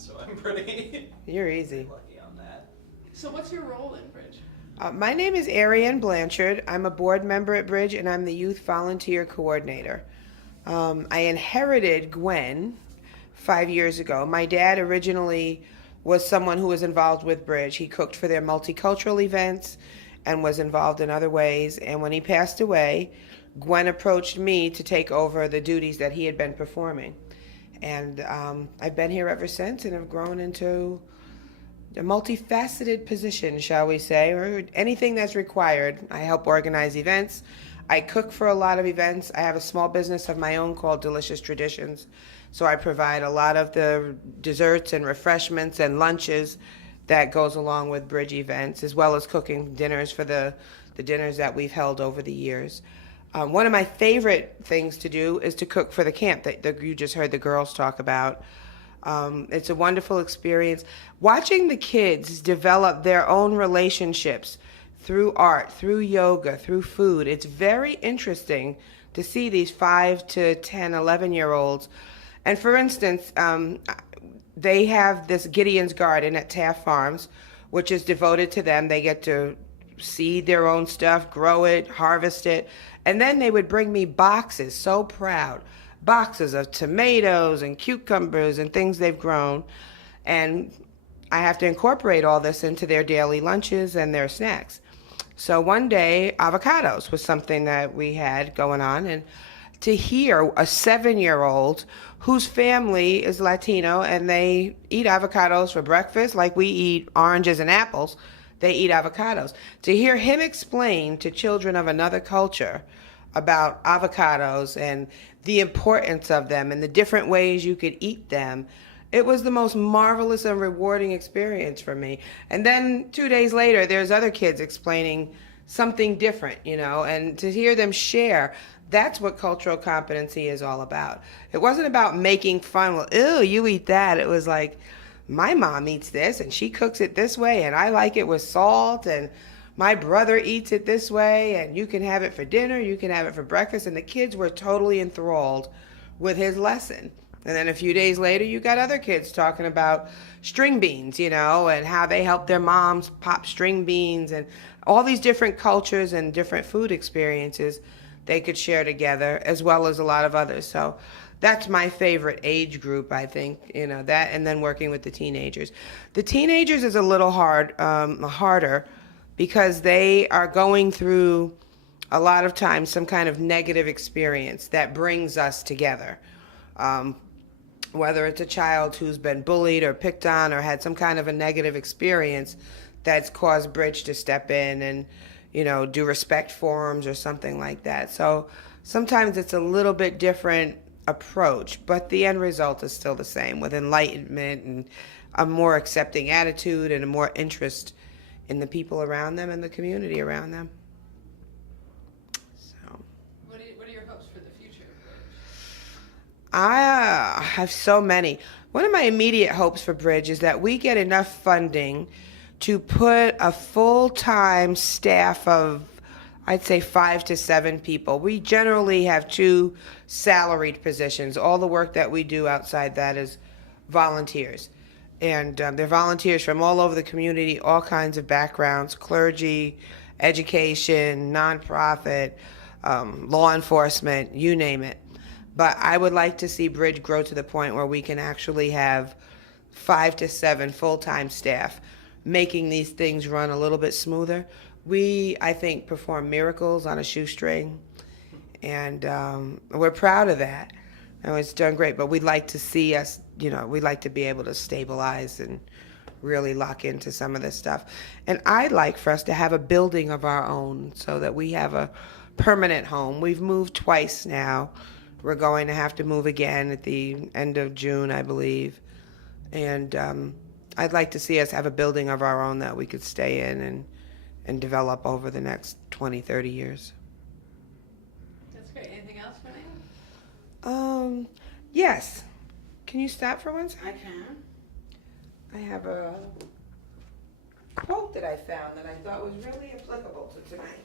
so I'm pretty You're easy. lucky on that. So what's your role in Bridge? My name is Ariane Blanchard. I'm a board member at Bridge, and I'm the youth volunteer coordinator. I inherited Gwen 5 years ago. My dad originally was someone who was involved with Bridge. He cooked for their multicultural events and was involved in other ways. And when he passed away, Gwen approached me to take over the duties that he had been performing. And I've been here ever since and have grown into a multifaceted position, shall we say, or anything that's required. I help organize events. I cook for a lot of events. I have a small business of my own called Delicious Traditions. So I provide a lot of the desserts and refreshments and lunches that goes along with Bridge events, as well as cooking dinners for the dinners that we've held over the years. One of my favorite things to do is to cook for the camp that you just heard the girls talk about. It's a wonderful experience. Watching the kids develop their own relationships through art, through yoga, through food. It's very interesting to see these 5 to 10, 11-year-olds. And for instance, they have this Gideon's Garden at Taft Farms, which is devoted to them. They get to seed their own stuff, grow it, harvest it. And then they would bring me boxes, so proud, boxes of tomatoes and cucumbers and things they've grown. And I have to incorporate all this into their daily lunches and their snacks. So one day, avocados was something that we had going on. And to hear a 7-year-old whose family is Latino and they eat avocados for breakfast like we eat oranges and apples, they eat avocados. To hear him explain to children of another culture about avocados and the importance of them and the different ways you could eat them, it was the most marvelous and rewarding experience for me. And then 2 days later, there's other kids explaining something different, and to hear them share, that's what cultural competency is all about. It wasn't about making fun, well, ew, you eat that. It was like, my mom eats this and she cooks it this way and I like it with salt, and my brother eats it this way, and you can have it for dinner, you can have it for breakfast. And the kids were totally enthralled with his lesson. And then a few days later, you got other kids talking about string beans, and how they help their moms pop string beans, and all these different cultures and different food experiences they could share together, as well as a lot of others. So that's my favorite age group, I think, that, and then working with the teenagers. The teenagers is a little harder because they are going through a lot of times some kind of negative experience that brings us together. Whether it's a child who's been bullied or picked on or had some kind of a negative experience that's caused Bridge to step in and, do respect forums or something like that. So sometimes it's a little bit different approach, but the end result is still the same, with enlightenment and a more accepting attitude and a more interest in the people around them and the community around them. What are your hopes for the future of Bridge? I have so many. One of my immediate hopes for Bridge is that we get enough funding to put a full-time staff of, I'd say, 5 to 7 people. We generally have 2 salaried positions. All the work that we do outside that is volunteers. And they're volunteers from all over the community, all kinds of backgrounds, clergy, education, nonprofit, law enforcement, you name it. But I would like to see Bridge grow to the point where we can actually have 5 to 7 full-time staff, making these things run a little bit smoother. We, I think, perform miracles on a shoestring, and we're proud of that. And it's done great, but we'd like to see us, we'd like to be able to stabilize and really lock into some of this stuff. And I'd like for us to have a building of our own so that we have a permanent home. We've moved twice now. We're going to have to move again at the end of June, I believe. And I'd like to see us have a building of our own that we could stay in and develop over the next 20, 30 years. That's great. Anything else, Renee? Yes. Can you stop for one second? I can. I have a quote that I found that I thought was really applicable to tonight.